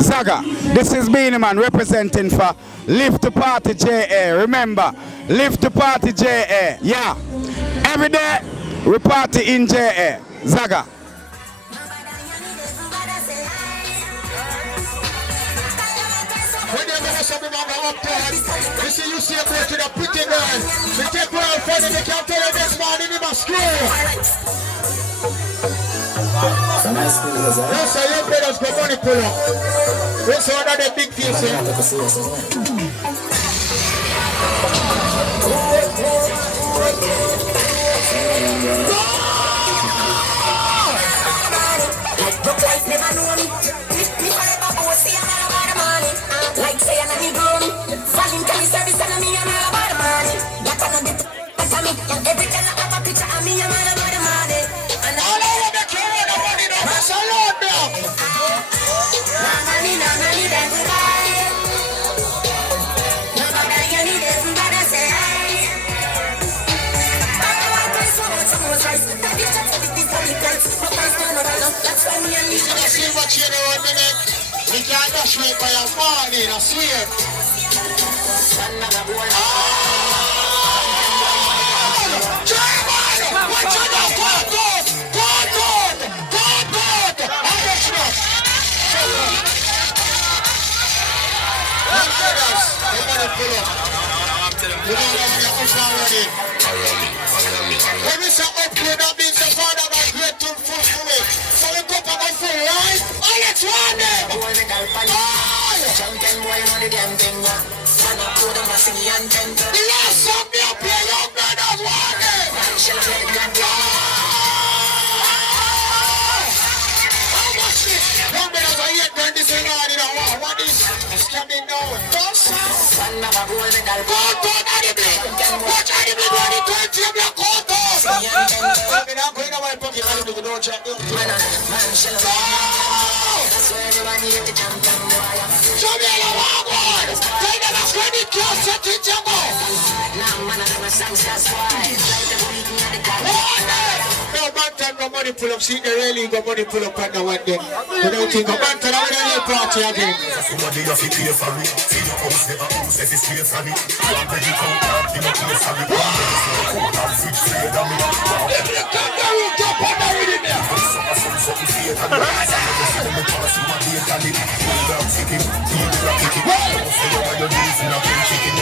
Zaga, this is Beanie Man representing for Live to Party JA. Remember, Live to Party JA. Yeah. Every day, we party in JA. Zaga. When they some of them up there, you see you see a boy to the pretty girl. We take her out for them, they can't tell her this morning in my school. Yes, I young brothers go money pull up. Yes, one of the big things. Like say I'm a grown, voluntary service and me I'm all about the money. Like I'm not the every time I have a picture of me I'm all about the money. And all over the crew the money, that's a lot now. No money, that's right. No money, everybody say hi. See what you do in a minute. We can't dash me by your morning, I swear. German! What you do? Good! How much now? When we say upgrade, that means the father got great to fulfill. So we go back and full, right? Oh, let's run them! The last song we are playing, young brothers, want them! How much this? Young brothers are here, turn this in on, you know what is? It's coming down. Don't sound. Go to the big. Watch out the big one, the 20 of your quarters. I'm going to my pocket, I'm going to do check. Show me a long one. Tell them I'm going to kill something, Jumbo. No man go money pull up, see the railing go money pull up and the one day. You don't think a man can have a party again. Somebody have to pay for me. See your house, the house, if it's pay for me. I'm ready to come, you know pay for me. I'm switch to the dummy. If you come down, you jump on the rhythm there. Something fake and nice. I'm pass you a date and it. Hold up, chicken, eat the chicken. Don't say you want your knees in a chicken.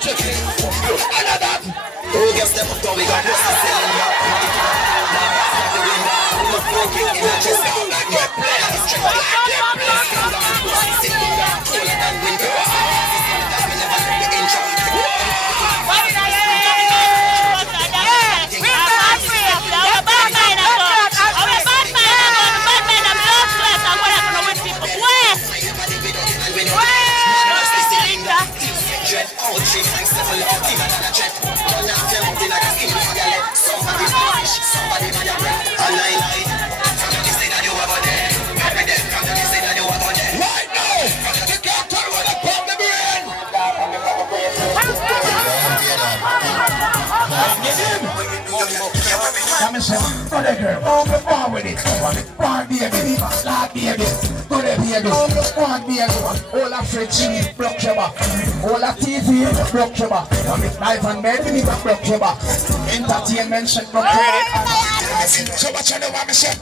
Chicken. Another. Who gets them up, we got this to sell in your Go there, girl. Go with it. Go on, baby. Start, baby. Go there, baby. Go on, baby. All a fridge, block your back. All a TV, block your back. Life and bed, block your back. Entertainment, shit, block your back. So much I know what I'm saying.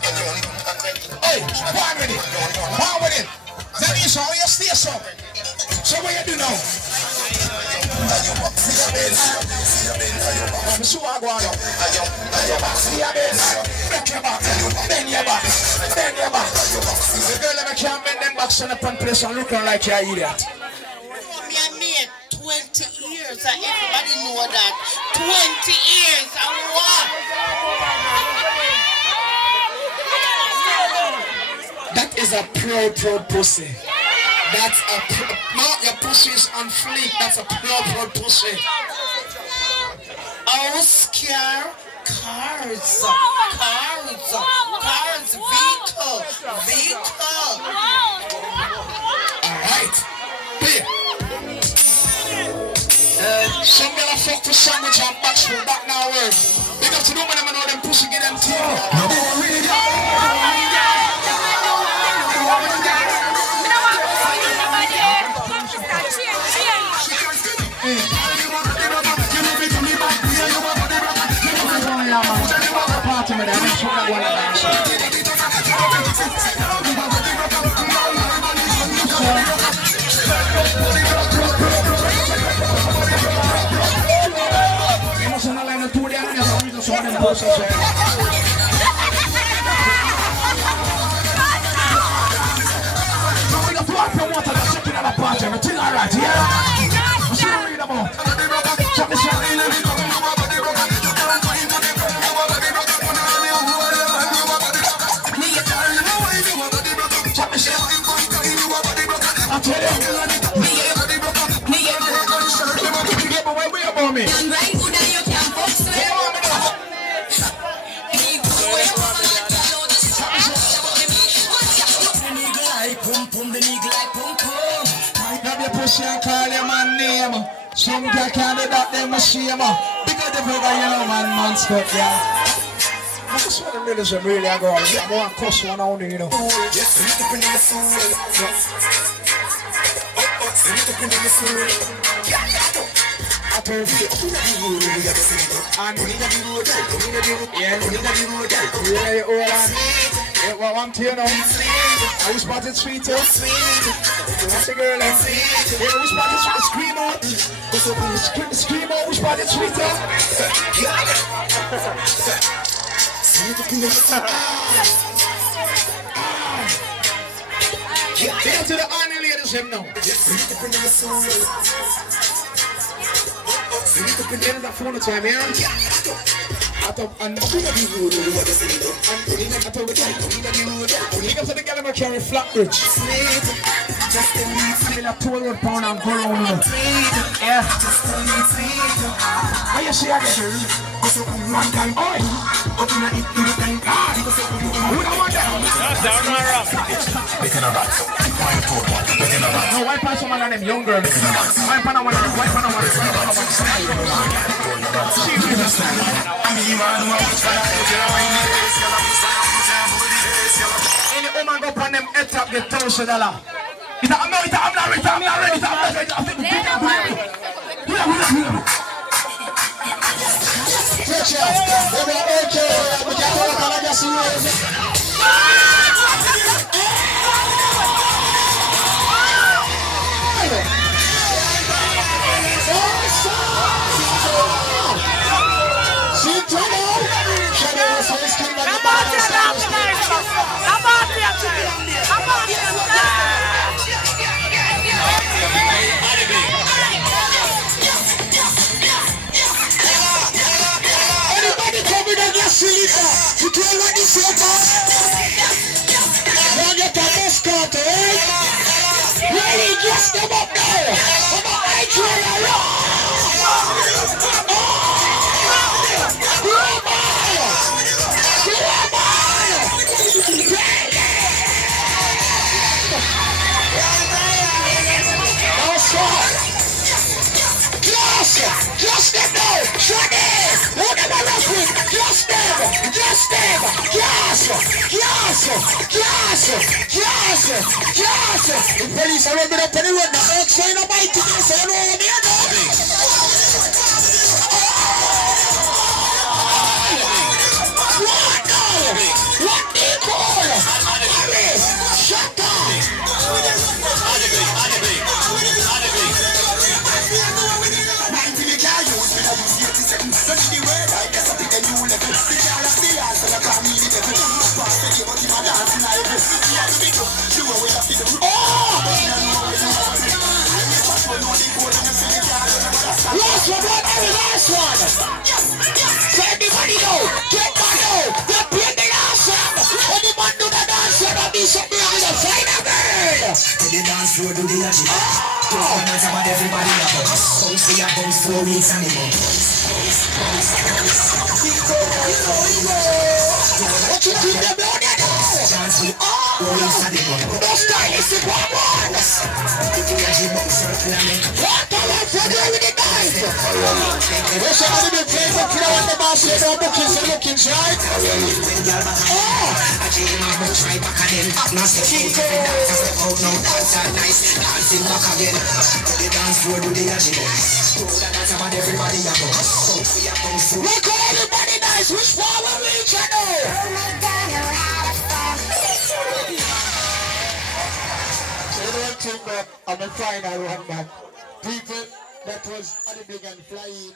Hey, go on with it. Go on with it. That is how you stay so. So what you do now? So I go on. See your base. Break your back. Bend your back. Bend your back. The girl that can't bend them back on the front place and looking like you're an idiot. I made 20 years and everybody know that. 20 years and what? That is a proud pussy. That's a not your pussy is on fleek. That's a proud pussy. Oscar cars, vehicle. Alright. Here. Some girl fuck for sandwich and back now work. Big up to them when I know them pussy get them teeth. she call your man name. Some girl can't do that, them a shame. Bigger the bigger, you know, man, skirt, yeah. I just want to realize I'm really a girl. Yeah, I want to cuss one on, you know. Yes, you can bring the food. I told you, well, I'm to you now. I was spotted sweet, too. What's the girl? I was spotted sweet. Scream out. Scream out. We spotted sweet, too. Get to the honey ladies, him now. You need to put in that phone time, yeah? I thought, I'm not going to be rude. I thought, I'm going to get him a carry flat bridge. Just a like 200 pounds and go around. Yeah. How you see again? One time, oi! Who don't want that? No, why pass someone on them young girl? Why pan on one? Any woman go on them head top get $1,000. I'm not ready. You can't let this happen. Now get a escort, right? Really, just them up now. Come on, I try a rock. Just them now. Shut it. What am I rapping? Just them. The police are rubbing up on the road now. Outside of my ticket, so I know what they're doing. What now? What they call? Shut up. Last one. So everybody know, get my know, they play the last song. When the man do the dance, you know, be something on the side of girl. The dance floor do the magic. Everybody up. So see I bounce 4 weeks and what you think them down there now? No stylistic one. What the one for doing with the night? Where's somebody been playing for Kira when the boss said no bookings and lookings, right? Look at everybody nice, which power reach I know? So you don't think that I'm a final one, man. People, that was Adibig and Flying.